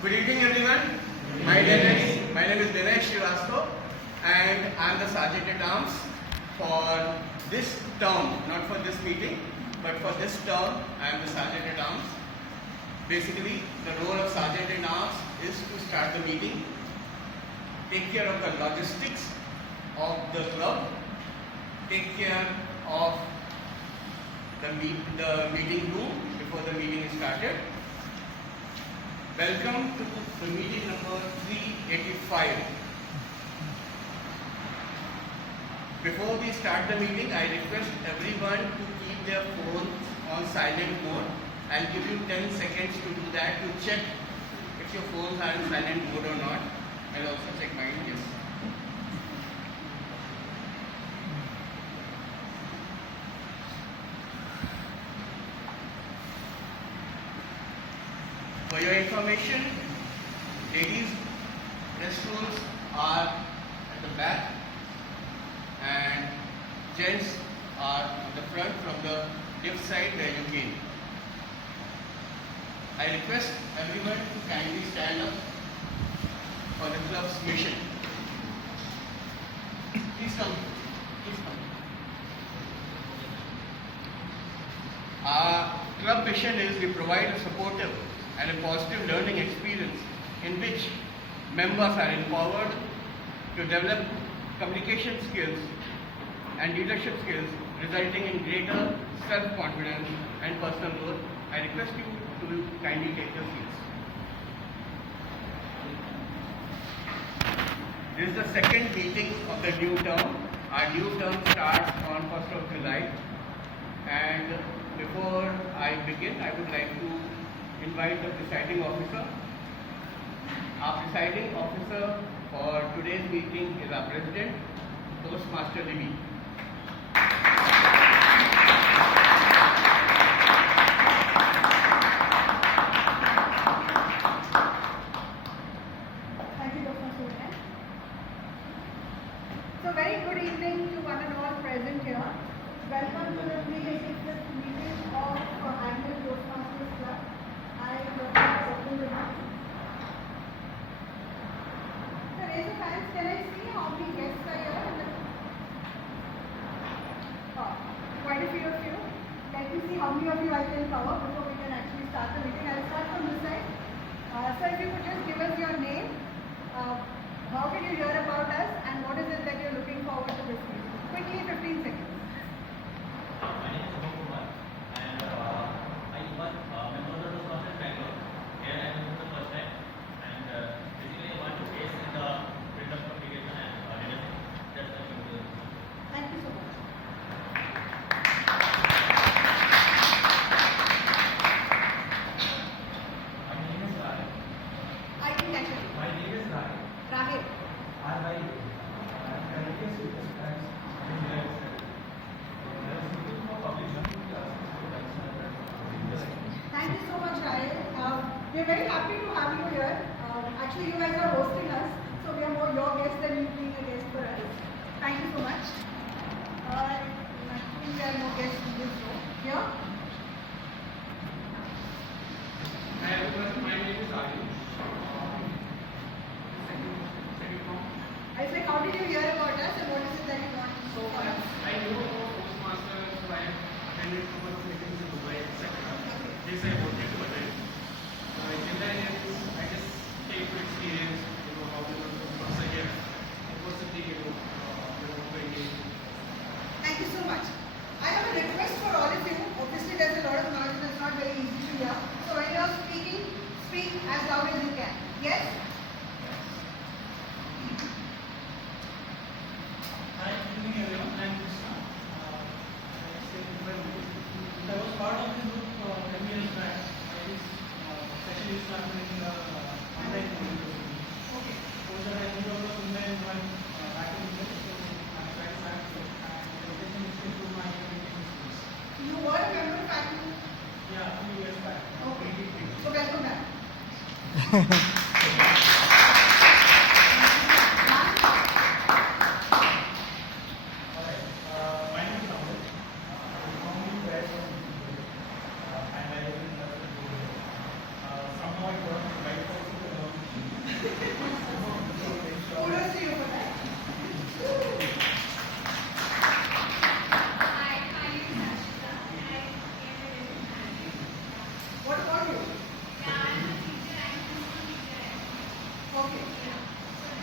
Good evening, everyone. My name is Dinesh Srivastava, and I am the Sergeant at Arms for this term, not for this meeting, but for this term. I am the Sergeant at Arms. Basically, the role of Sergeant at Arms is to start the meeting, take care of the logistics of the club, take care of the meeting room before the meeting is started. Welcome to the meeting number 385. Before we start the meeting, I request everyone to keep their phone on silent mode. I'll give you 10 seconds to do that, to check if your phones are in silent mode or not. I'll also check mine, yes. For your information, ladies' restrooms are at the back and gents are on the front from the left side where you came. I request everyone to kindly stand up for the club's mission. Please come. Please come. Our club mission is we provide a supportive and a positive learning experience in which members are empowered to develop communication skills and leadership skills, resulting in greater self-confidence and personal growth. I request you to kindly take your seats. This is the second meeting of the new term. Our new term starts on 1st of July. And before I begin, I would like to invite the presiding officer. Our presiding officer for today's meeting is our president, Toastmaster Libby. Thank you, Dr. Surya. So very good evening to one and all present here. Welcome to the 385th meeting of annual Toastmasters Club. I open the meeting. So raise your hands. Can I see how many guests are here? Quite a few of you. Let me see how many of you I can cover before we can actually start the meeting. I'll start from this side. So if you could just give us your name, how did you hear about us, and what is it that you're looking forward to this meeting? Quickly, 15 seconds. My name is Kumar, and I was a member of the Toastmasters Bangalore. Here I am for the first time, and basically I want to face in the field of communication and leadership. That's the thing. Thank you so much. My name is Rahil. I can catch it. My name is Rahil. Rahil. I am currently a student at University. I am looking for publishing classes. Thank you so much, Rahil. We're very happy to have you here. Actually, you guys are hosting us, so we are more your guests than you being a guest for us. Thank you so much. Actually, we are no guests in this show. Here? Hi everyone, my name is Ali. I was like, how did you hear about us, and what is it that you want So for us? I knew about Toastmasters, so I attended a couple of meetings in Dubai, etc. This I wanted to attend. Agenda is I just came to experience, how to do once again. It was a big, to engage. Thank you so much. I have a request for all of you. Obviously, there's a lot of noise and it's not very easy to hear. So when you're speaking, speak as loud as you can. Yes? Hi, good evening everyone. I am Krishna. I was part of this group 10 years back. I was especially started in the online community. Okay. After that, I moved out of Mumbai and went back to Mumbai. So I tried back and the location is to my communication skills. You were a member of faculty? Yeah, a few years back. Okay. So welcome back. Alright, my name is Amrit. I'm from the Somehow I got right about you? Okay.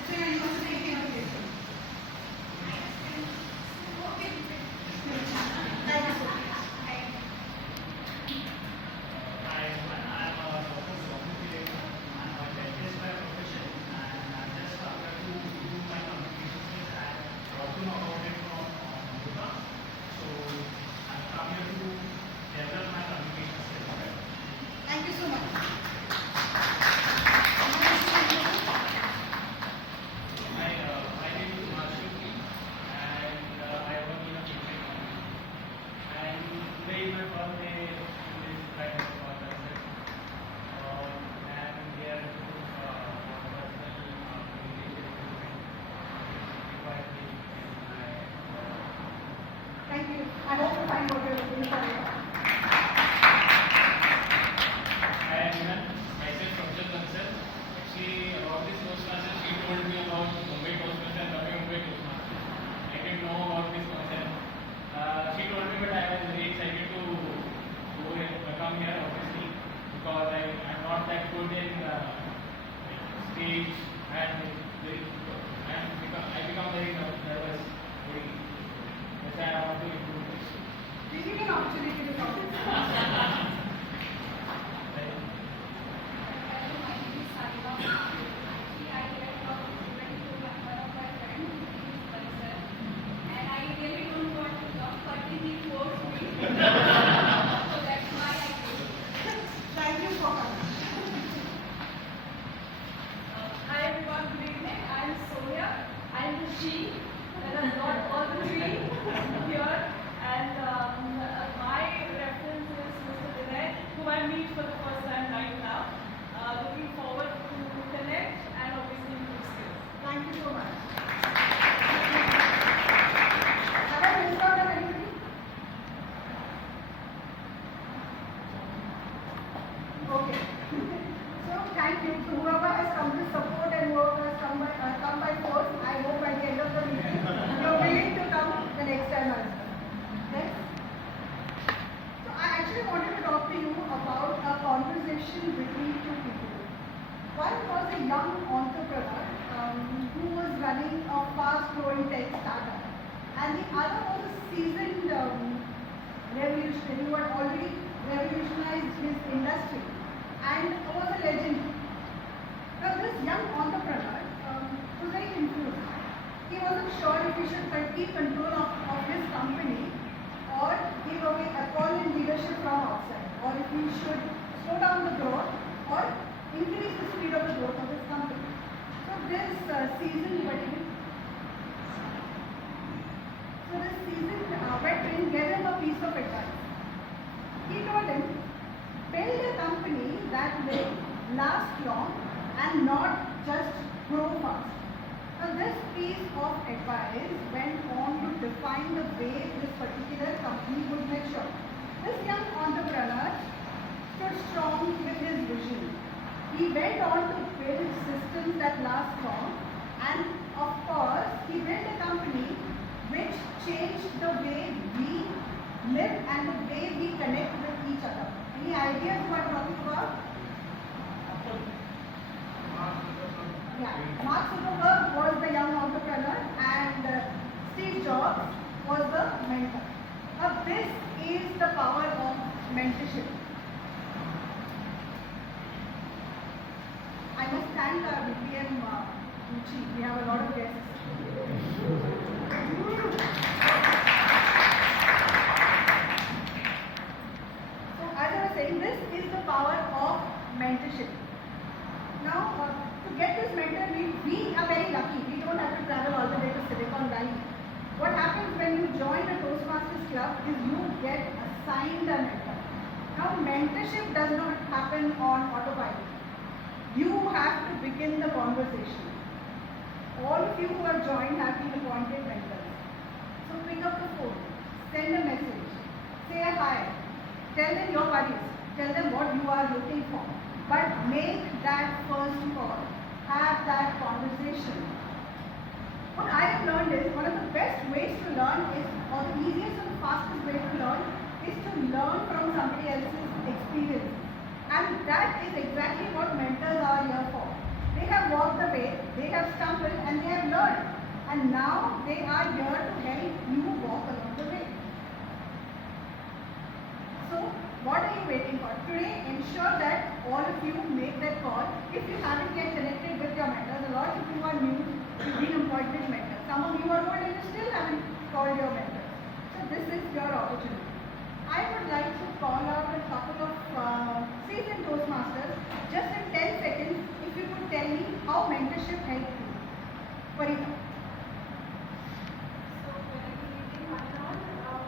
So you're used to taking education. Thank you so much. Thank you so much. My name is Mashruki and I work in a fintech company. And today is my first day in this kind of concept. And we are to personal communication required Thank you. I hope you find what you're looking for. And myself, Professor Bansal, actually about this Toastmasters, he told me about Mumbai Toastmasters and Mumbai Toastmasters. I didn't know about this concept. She told me, but I was very excited to come here, obviously, because I'm not that good in stage and I become very nervous. That's why I want to improve this. Did you get an opportunity to talk? Thank you for coming. Hi everyone, good evening. I'm Sonia. I'm the she. There are not all the three here. And my reference is Mr. Dinesh, who I meet for the first time right now. Looking forward to connect and obviously improve skills. Thank you so much. Have I missed out on anybody? Okay. So thank you to whoever has come to support and whoever has come by force. I hope by the end of the meeting you're willing to come the next time as well. Yes? So I actually wanted to talk to you about a conversation between two people. One was a young entrepreneur who was running a fast-growing tech startup, and the other was a seasoned revolutionary who had already revolutionized his industry and was a legend. Now this young entrepreneur was very confused. He wasn't sure if he should keep control of his company or give away appoint leadership from outside, or if he should slow down the growth or increase the speed of the growth of his company. So this seasoned veteran gave him a piece of advice. He told him, build a company that will last long and not just grow fast. Now this piece of advice went on to define the way this particular company would mature. This young entrepreneur stood strong with his vision. He went on to build systems that last long, and of course he built a company which changed the way we live and the way we connect with each other. Any ideas what I'm talking about? Yeah, Mark Zuckerberg was the young entrepreneur and Steve Jobs was the mentor. Now this is the power of mentorship. I must thank our BPM chief. We have a lot of guests. So as I was saying, this is the power of mentorship. Now, to get this mentor, we are very lucky. We don't have to travel all the way to Silicon Valley. What happens when you join the Toastmasters club is you get assigned a mentor. Now, mentorship does not happen on autopilot. You have to begin the conversation. All of you who have joined have been appointed mentors. So pick up the phone, send a message, say a hi, tell them your worries, tell them what you are looking for. But make that first call, have that conversation. What I have learned is one of the best ways to learn is, or the easiest and fastest way to learn is to learn from somebody else's experiences. And that is exactly what mentors are here for. They have walked the way, they have stumbled, and they have learned. And now they are here to help you walk along the way. So, what are you waiting for? Today, ensure that all of you make that call. If you haven't yet connected with your mentors, a lot of you are new to being employed with mentors. Some of you are old and you still haven't called your mentors. So, this is your opportunity. I would like to call out a couple of seasoned Toastmasters. Just in 10 seconds, if you could tell me how mentorship helped you. Varita. So, very good evening, Marjan.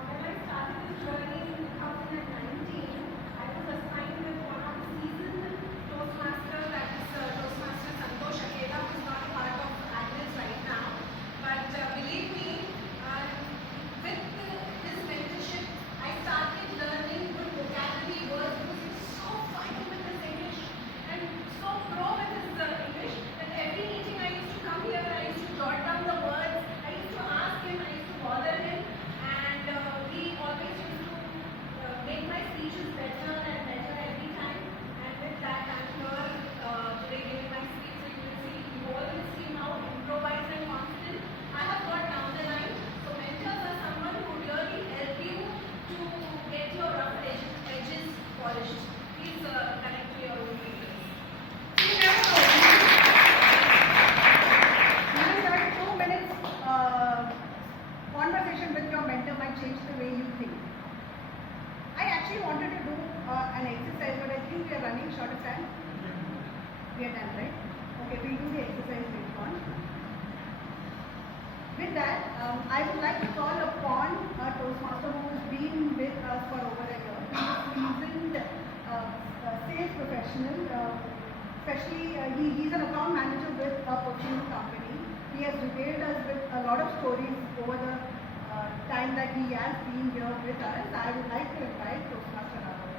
When I started this journey in 2019, I was assigned with one of the seasoned Toastmasters, that is Toastmaster Santosh Akela, who is not a part of Agnes right now. But believe me, with this mentorship, I started learning good vocabulary words because he's so fine with his English and so pro with his English that every meeting I used to come here, I used to jot down the words, I used to ask him, I used to bother him, and he always used to make my speeches better and better every time. And with that, I'm here today giving my speech, so you will see, you all will see how improvised and confident I have got down the line. So mentors are someone who really help you to get your rough edges polished. Please connect to your own leaders. You never know. Even that 2 minutes conversation with your mentor might change the way you think. I actually wanted to do an exercise, but I think we are running short of time. We are done, right? Okay, we'll do the exercise later on. With that, I would like to call upon a Toastmaster who has been with us for over a year. He is a seasoned sales professional. Especially, he's an account manager with a Fortune company. He has regaled us with a lot of stories over the time that he has been here with us. I would like to invite Toastmaster Raghav.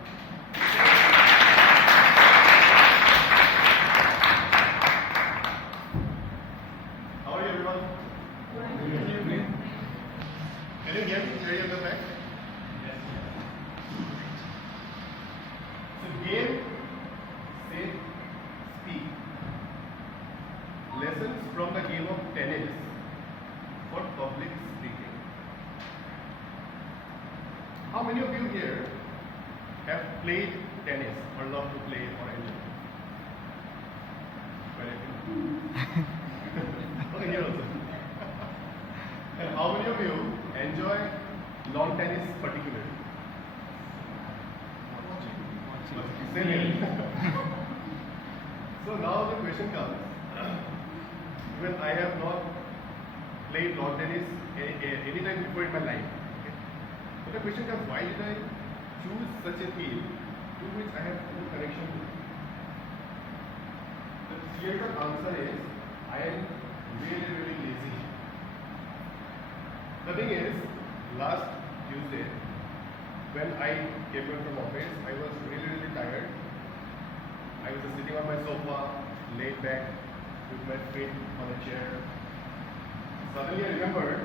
How are you, everyone? Good evening. Can you hear me clearly at the back? Yes. So, game, say, speak. Lessons from the game of tennis for public speaking. How many of you here have played tennis or love to play or enjoy? Very few. Okay, here also. And how many of you enjoy lawn tennis particularly? Same here. So now the question comes. Even I have not played lawn tennis any time before in my life. Okay. But the question comes, why did I choose such a field to which I have no connection to? The clear answer is, I am really lazy. The thing is, last Tuesday, when I came back from office, I was really tired. I was just sitting on my sofa, laid back, with my feet on a chair. Suddenly I remembered,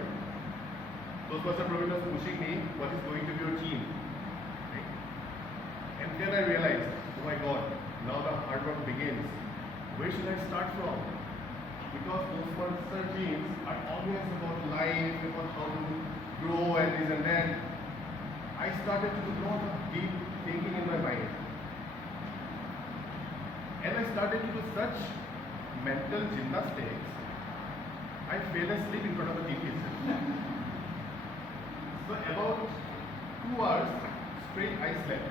Toastmaster Praveen was pushing me, what is going to be your team? Right? And then I realized, oh my God, now the hard work begins. Where should I start from? Because Toastmaster teams are always about life, about how to grow and this and that. I started to do a lot of deep thinking in my mind. And I started to do such mental gymnastics, I fell asleep in front of the TV itself. So about 2 hours straight I slept.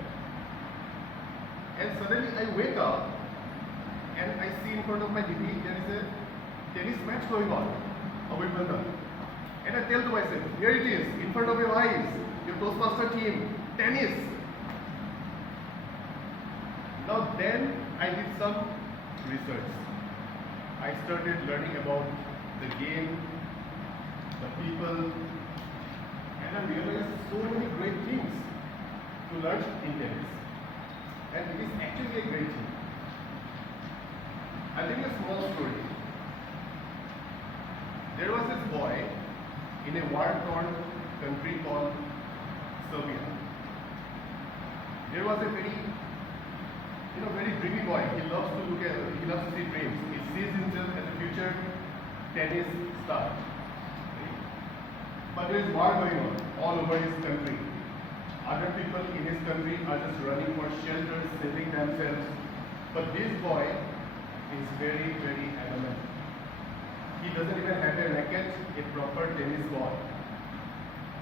And suddenly I wake up and I see in front of my TV there is a tennis match going on, a Wimbledon. And I tell to myself, here it is, in front of your eyes, your Toastmaster team, tennis. Now then I did some research. I started learning about the game, the people, and I realized so many great things to learn in tennis. And it is actually a great thing. I'll tell you a small story. There was this boy in a war-torn country called Serbia. There was a very very dreamy boy. He loves to see dreams. He sees himself as a future tennis star. Right? But there is war going on all over his country. Other people in his country are just running for shelter, saving themselves. But this boy is very, very adamant. He doesn't even have a racket, a proper tennis ball.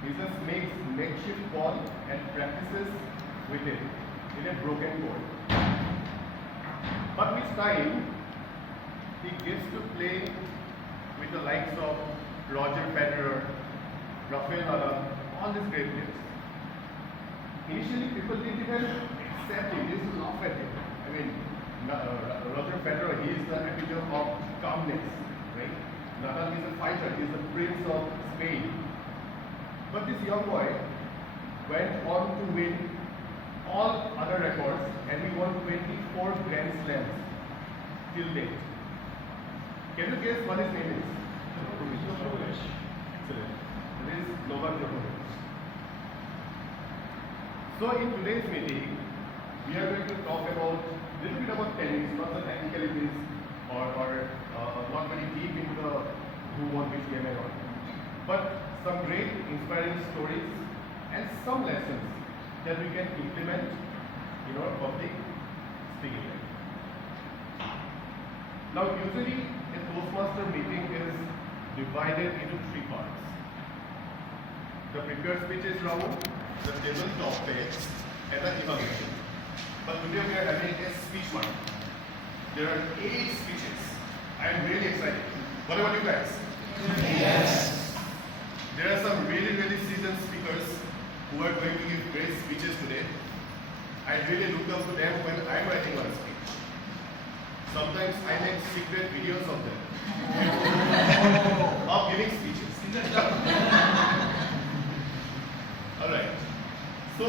He just makes makeshift ball and practices with it in a broken court. But with time, he gets to play with the likes of Roger Federer, Rafael Nadal, all these great players. Initially, people didn't even accept him. They used to laugh at him. I mean, Roger Federer, he is the epitome of calmness, right? Nadal is a fighter. He is the prince of Spain. But this young boy went on to win all other records, and he won 24 Grand Slams till date. Can you guess what his name is? Excellent. It is Novak Djokovic. So in today's meeting, we are going to talk about a little bit about tennis, not the technicalities or not very deep into the who won which game and all, but some great inspiring stories and some lessons that we can implement in our public speaking life. Now usually a Toastmaster meeting is divided into three parts. The prepared speeches round, the table topics, and the evaluation. But today we are having a speech one. There are 8 speeches. I am really excited. What about you guys? Yes. There are some really, really seasoned speakers who are going to give great speeches today. I really look up to them when I'm writing on a speech. Sometimes I make secret videos of them of giving speeches. Alright. So,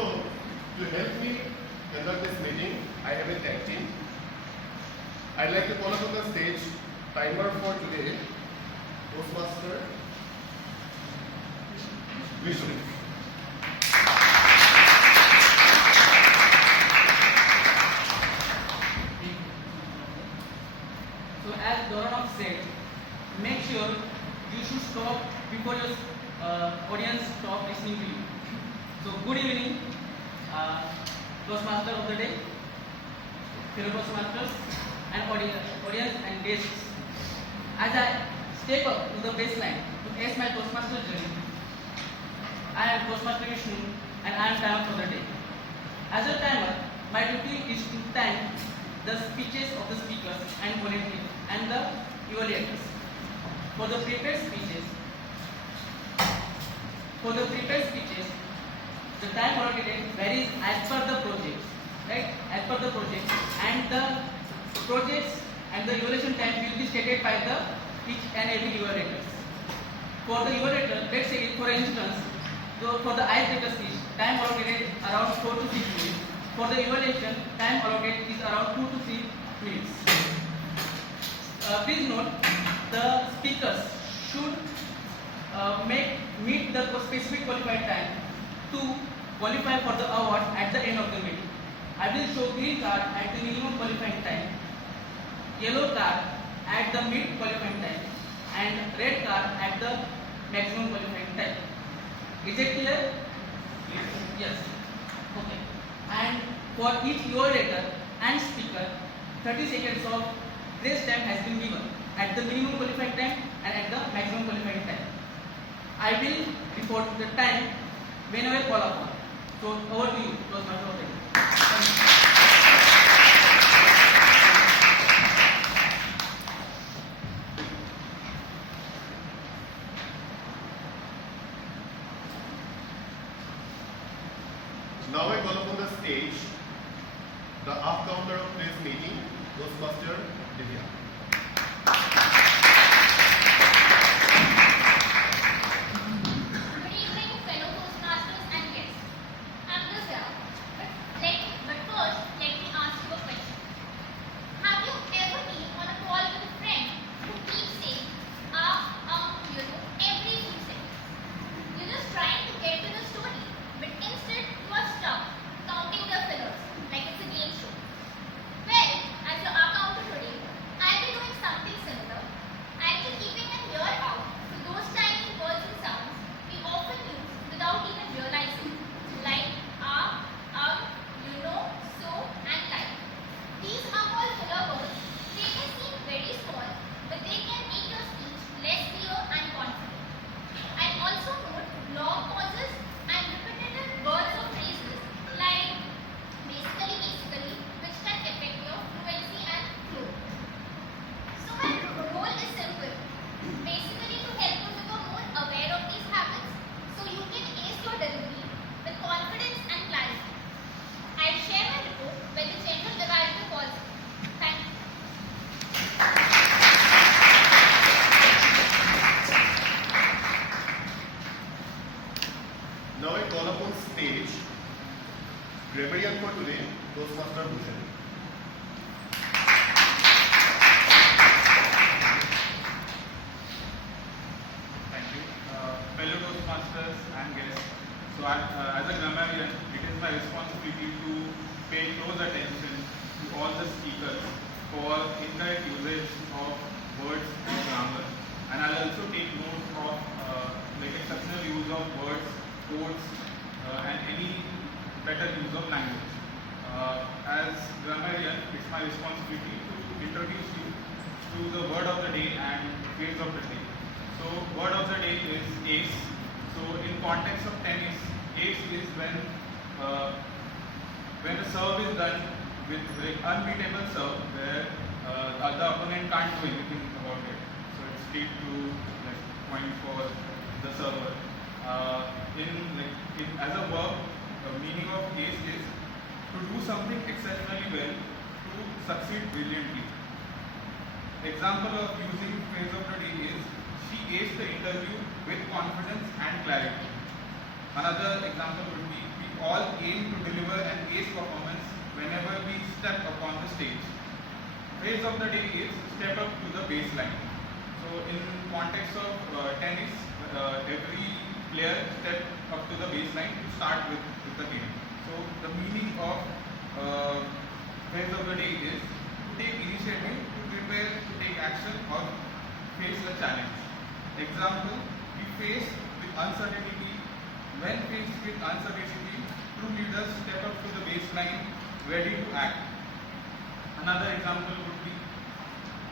to help me conduct this meeting, I have a tag team. I'd like to call up on the stage timer for today, Toastmaster Vishnu. So as Doranov said, make sure you should stop before your audience stop listening to you. So good evening, Toastmaster of the day, fellow Toastmasters and audience and guests. As I step up to the baseline to ace my Toastmaster journey, I am Toastmaster Vishnu and I am timer for the day. As a timer, my duty is to time the speeches of the speakers and volunteers and the evaluators. For the prepared speeches, the time allocated varies as per the project, right? As per the project, and the projects and the evaluation time will be stated by the each and every evaluators. For the evaluator, let's say for instance, for the icebreaker speech, time allocated around 4 to 6 minutes. For the evaluation, time allocated is around 2 to 3 minutes. Please note, the speakers should meet the specific qualified time to qualify for the award at the end of the meeting. I will show green card at the minimum qualifying time, yellow card at the mid qualifying time, and red card at the maximum qualifying time. Is it clear? Yes. Okay. And for each evaluator and speaker, 30 seconds of grace time has been given at the minimum qualifying time and at the maximum qualifying time. I will report the time whenever call upon. So over to you, Toastmaster of the day. Now I call upon the stage the up-counter of today's meeting, Toastmaster Divya. Good evening, fellow Toastmasters and guests. I'm Lizelle, but first, let me ask you a question. Have you ever been on a call with a friend who keeps saying, every few seconds? You're just trying to get to the story, but instead you are stuck counting the fillers like it's a game show. introduce you to the word of the day and phrase of the day. So word of the day is ace. So in context of tennis, ace is when a serve is done with unbeatable serve where the opponent can't do anything about it. So it's lead to like point for the server. As a verb, the meaning of ace is to do something exceptionally well, to succeed brilliantly. Example of using phrase of the day is she aced the interview with confidence and clarity. Another example would be we all aim to deliver an ace performance whenever we step upon the stage. Phrase of the day is step up to the baseline. So in context of tennis, every player step up to the baseline to start with the game. So the meaning of phrase of the day is to take initiative, to prepare, to take action or face a challenge. Example, we face with uncertainty. When faced with uncertainty, true leaders step up to the baseline, ready to act. Another example would be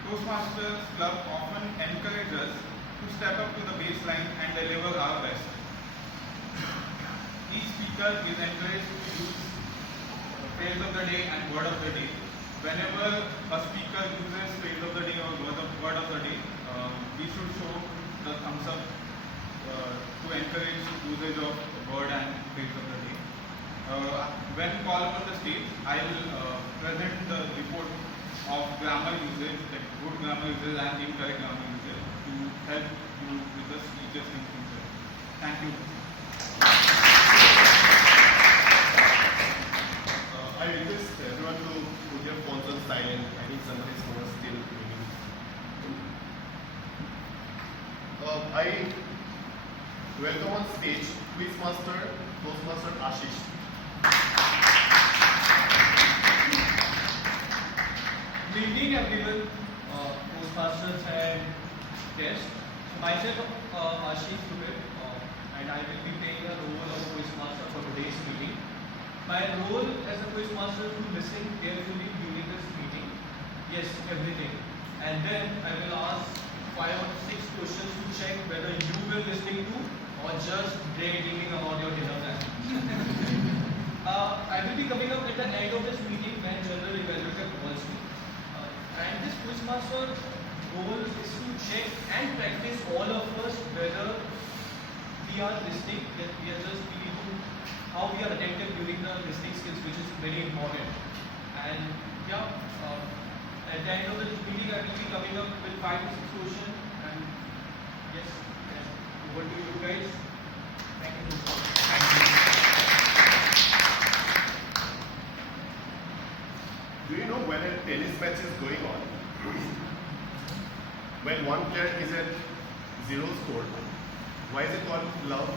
Toastmasters Club often encourages us to step up to the baseline and deliver our best. Each speaker is encouraged to use phrase of the day and word of the day. Whenever a speaker uses phrase of the day or word of the day, we should show the thumbs up to encourage usage of word and phrase of the day. When called upon the stage, I will present the report of grammar usage, like good grammar usage and incorrect grammar usage, to help you with the speeches in future. Thank you. I request everyone to put your phones on silent. I think somebody's phone is still ringing. I welcome on stage Quizmaster, Toastmaster Ashish. Good evening everyone, Toastmasters and guests. Myself Ashish Dubey, and I will be playing the role of Quizmaster for today's meeting. My role as a Quizmaster is to listen carefully during this meeting. Yes, everything. And then I will ask 5 or 6 questions to check whether you were listening to or just daydreaming about your dinner time. I will be coming up at the end of this meeting when General Evaluator calls me. And this Quizmaster goal is to check and practice all of us whether we are listening, that we are just being how we are attentive during the listening skills, which is very important. And yeah, at the end of this meeting, I will be coming up with 5 to 6 questions. And yes, over to you guys. Thank you. Thank you. Do you know when a tennis match is going on, when one player is at 0 score, why is it called love?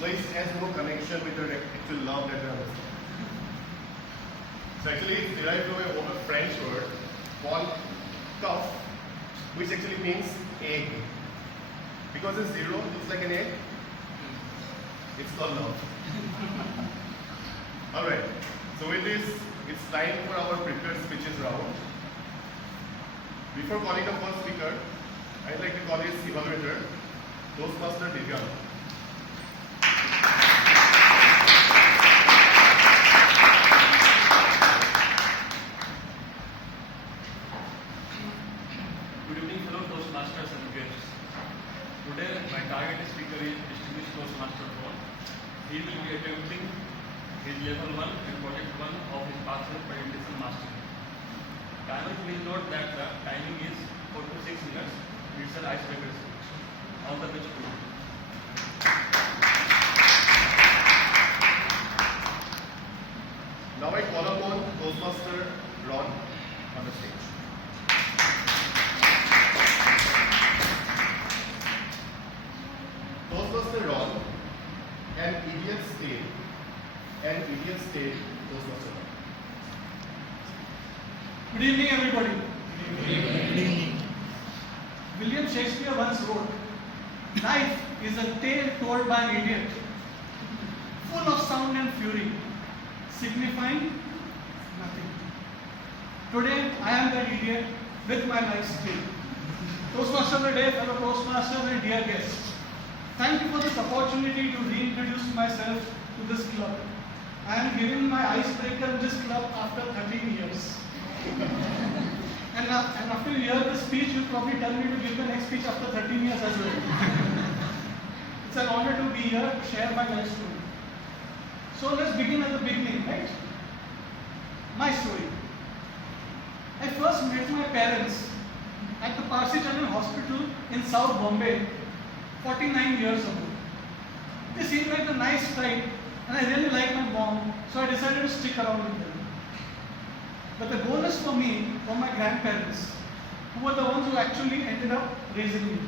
It has no connection with the actual love that they understand. So actually it's derived from a French word called tough, which actually means egg. Because it's 0, looks like an egg, it's called love. Alright, so with this, it's time for our prepared speeches round. Before calling the first speaker, I'd like to call his evaluator, Toastmaster Divyang. Good evening, fellow Toastmasters and guests. Today, my target speaker is distinguished Toastmaster Ron. He will be attempting his level 1 and project 1 of his partial presentation mastery. Timers, please note that the timing is 4 to 6 minutes. It's an icebreaker speech. All the best to you. Now I call upon Toastmaster Ron on the stage. Toastmaster Ron, an idiot state, Toastmaster Ron. Good evening, everybody. Good evening. William Shakespeare once wrote, "Life is a tale told by an idiot, full of sound and fury, signifying nothing." Today, I am that idiot with my life skill. Toastmaster of the day, fellow Toastmasters and dear guests. Thank you for this opportunity to reintroduce myself to this club. I am giving my icebreaker in this club after 13 years. and after you hear this speech, you'll probably tell me to give the next speech after 13 years as well. It's an honor to be here to share my life story. So let's begin at the beginning, right? My story. I first met my parents at the Parsi Children's Hospital in South Bombay 49 years ago. They seemed like a nice type and I really liked my mom, so I decided to stick around with them. But the bonus for me were my grandparents, who were the ones who actually ended up raising me.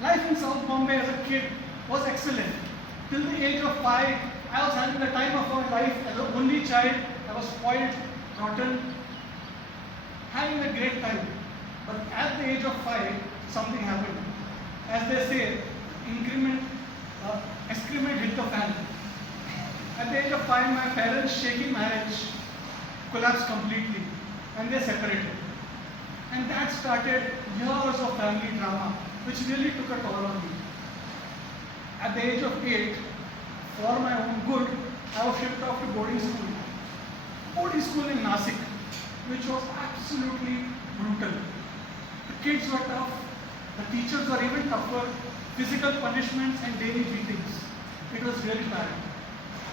Life in South Bombay as a kid was excellent. Till the age of 5, I was having the time of my life as an only child. I was spoiled, rotten, having a great time. But at the age of 5, something happened. As they say, excrement hit the fan. At the age of 5, my parents' shaky marriage collapsed completely and they separated. And that started years of family drama, which really took a toll on me. At the age of 8, for my own good, I was shipped off to boarding school. Boarding school in Nasik, which was absolutely brutal. The kids were tough, the teachers were even tougher, physical punishments and daily beatings. It was really bad.